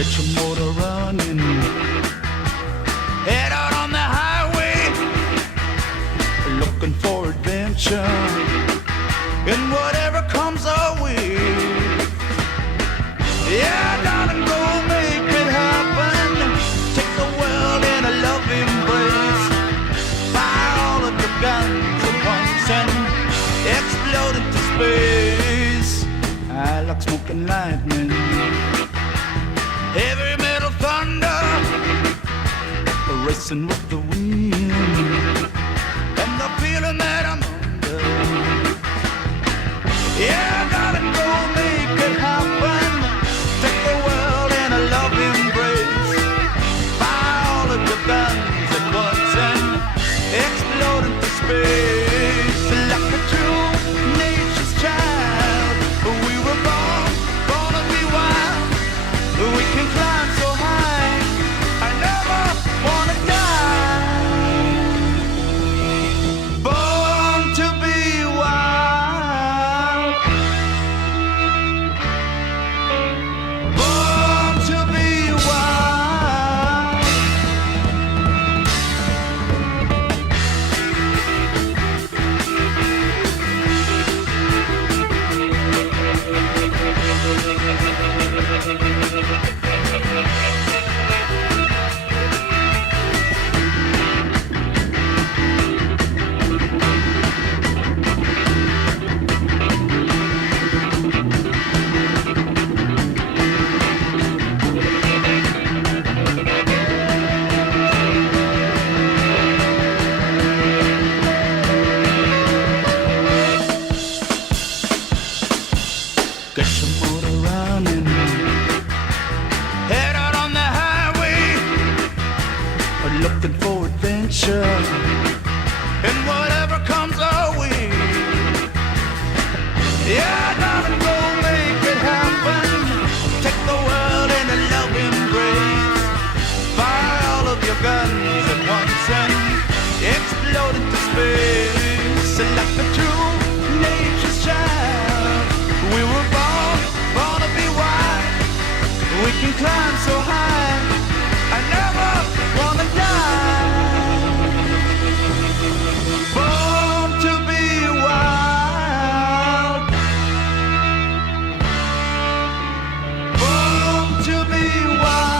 Get your motor running, head out on the highway, looking for adventure and whatever comes our way. Yeah, darling, go make it happen. Take the world in a love embrace. Fire all of your guns at once and explode into space. I like smoking lightning, heavy metal thunder, racing with the wind, and the feeling that I'm under. Yeah, darling, go make it happen. Take the world in a love embrace. Fire all of your guns at once and explode into space. Like a true nature's child, we were born to be wild. We can climb so high, I never wanna die. Born to be wild. Born to be wild. Get your motor running, head out on the highway, looking for adventure and whatever comes our way. Yeah, darling, go make it happen. Take the world in a love embrace. Fire all of your guns at once and explode into space. Like a true nature's child, we were born to be wild. We can climb so high, I never wanna die. Born to be wild. Born to be wild.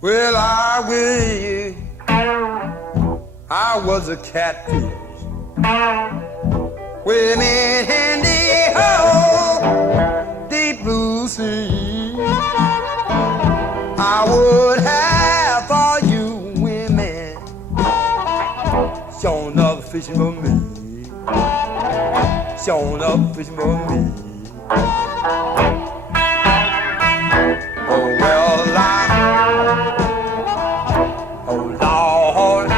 Well, I will. I was a catfish. Swimming in the deep blue sea. I would have for you women shown up fishing for me. Shown up fishing for me. Oh, well, oh, Lord.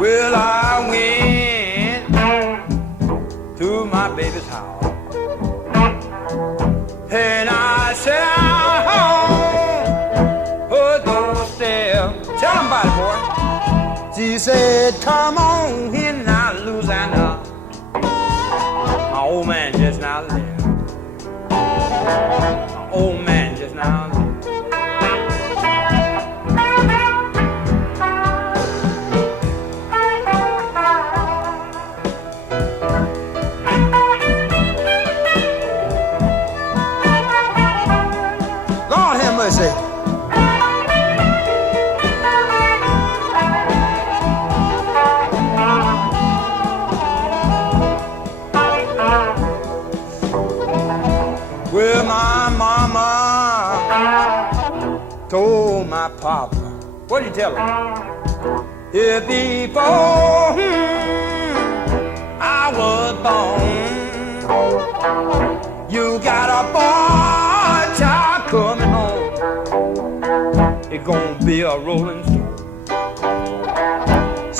Well, I went to my baby's house and I sat on her doorstep. Tell him about it, boy. She said, come on in now, Louisiana. My old man just now left. My old man just now left. Lord have mercy. told my papa, what'd you tell him? If before I was born, you got a boy child coming home. It's gonna be a rolling stone,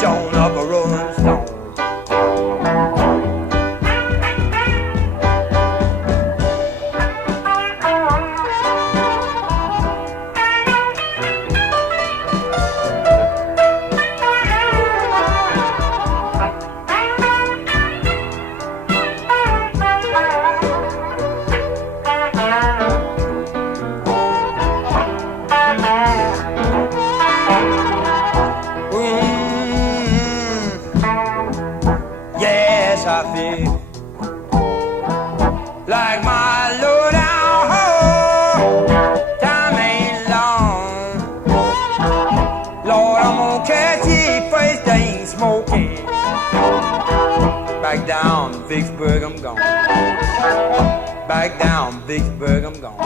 showing up a rolling stone. I feel like my low down home. Time ain't long. Lord, I'm gonna catch it first thing smoking. Back down to Vicksburg, I'm gone. Back down to Vicksburg, I'm gone.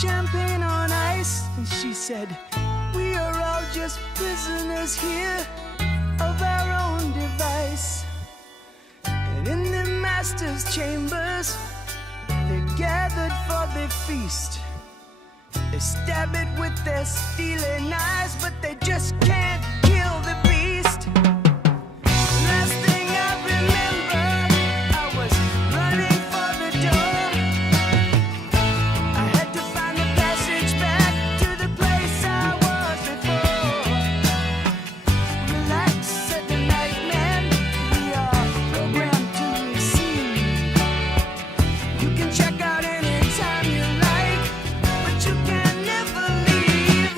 champagne on ice, and she said, we are all just prisoners here of our own device. And in the master's chambers, they're gathered for the feast. They stab it with their steely knives, but they just can't kill the beast. Last thing I remember, I was running for the door. I had to find the passage back to the place I was before. Relax, said the night man, we are programmed to receive. You can check out anytime you like, but you can never leave.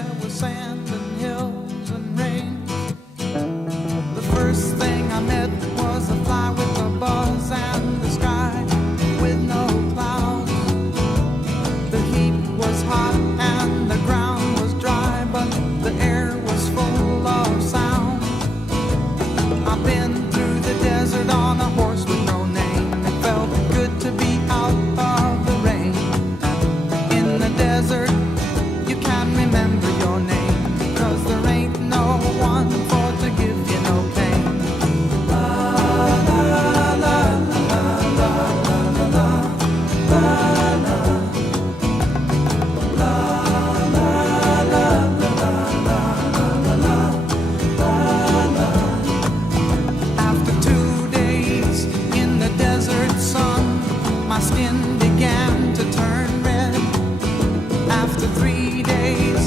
there was sand and hills and rain. The first thing I met was a fly with a buzz and the sky with no clouds. The heat was hot and the ground was dry, but the air was full of sound. I've been through the desert on a horse with no name. It felt good to be out of the rain. In the desert, you can't remember your name, 'cause there ain't no one for to give you no pain. La la la la la la la la la la. La la la la la la la la. After 2 days in the desert sun, my skin began to turn red. After 3 days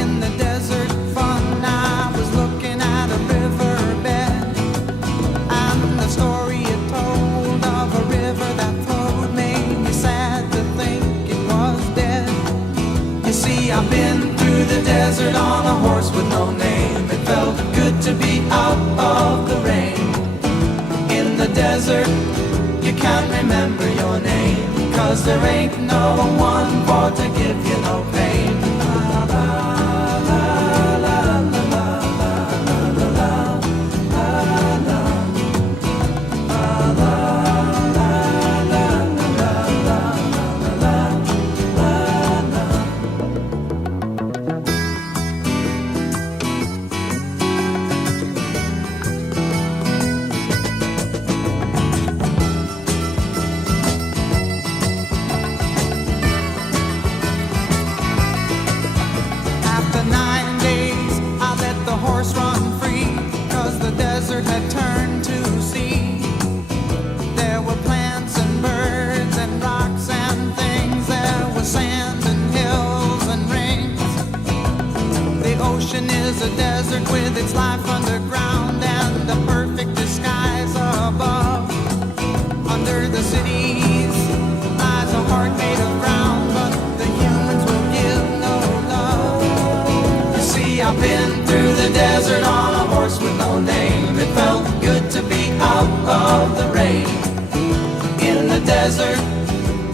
in the desert fun, I was looking at a riverbed, and the story it told of a river that flowed made me sad to think it was dead. You see, I've been through the desert on a horse with no name. It felt good to be out of the rain. In the desert, you can't remember your name, 'cause there ain't no one for to give you no pain. La la la la la la la la la la la. La la la la la la la la la. After 9 days, I let the horse run free, 'cause the desert had turned to sea. There were plants and birds and rocks and things. There was sand and hills and rings. The ocean is a desert with its life underground and the perfect disguise above. Under the cities lies a heart made of ground, but the humans will give no love. You see, I've been through the desert on a horse with no name. It felt good to be out of the rain. In the desert,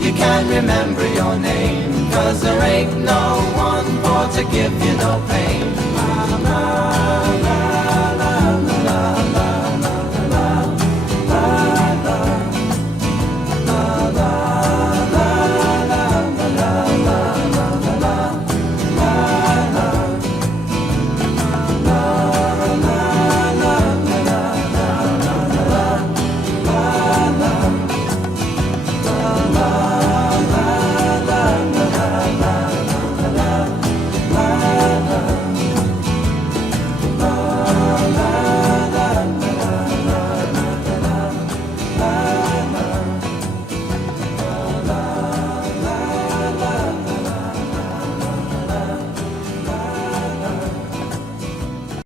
you can't remember your name, 'cause there ain't no one for to give you no pain.